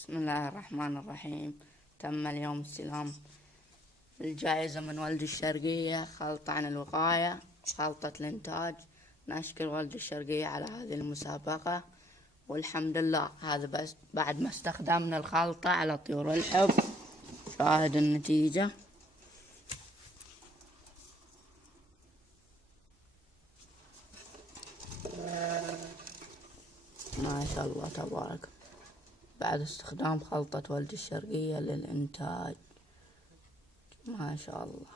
بسم الله الرحمن الرحيم. تم اليوم استلام الجائزة من والد الشرقية، خلطة عن الوقاية وخلطة الإنتاج. نشكر والد الشرقية على هذه المسابقة، والحمد لله هذا بس بعد ما استخدمنا الخلطة على طيور الحب. شاهد النتيجة. ما شاء الله تبارك، بعد استخدام خلطة والد الشرقية للإنتاج. ما شاء الله.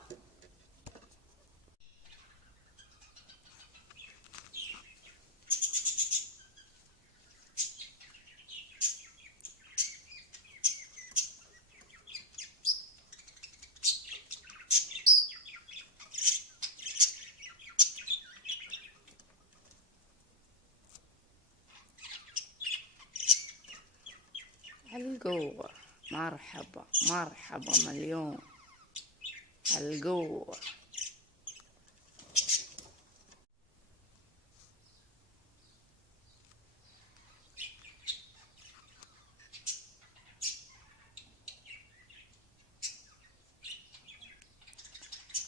القوة، مرحبا مرحبا مليون. القوة.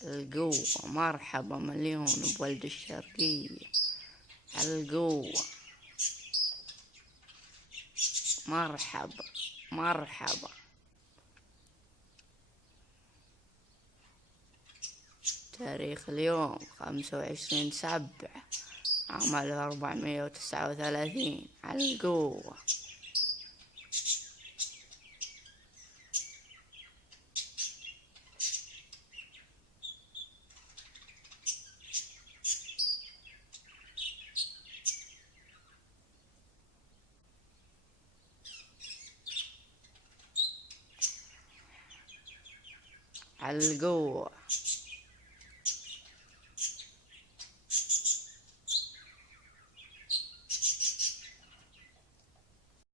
القوة، مرحبا مليون بولد الشرقية. القوة، مرحبا مرحبا. تاريخ اليوم 25/7 عام 1439. القوة. القوة.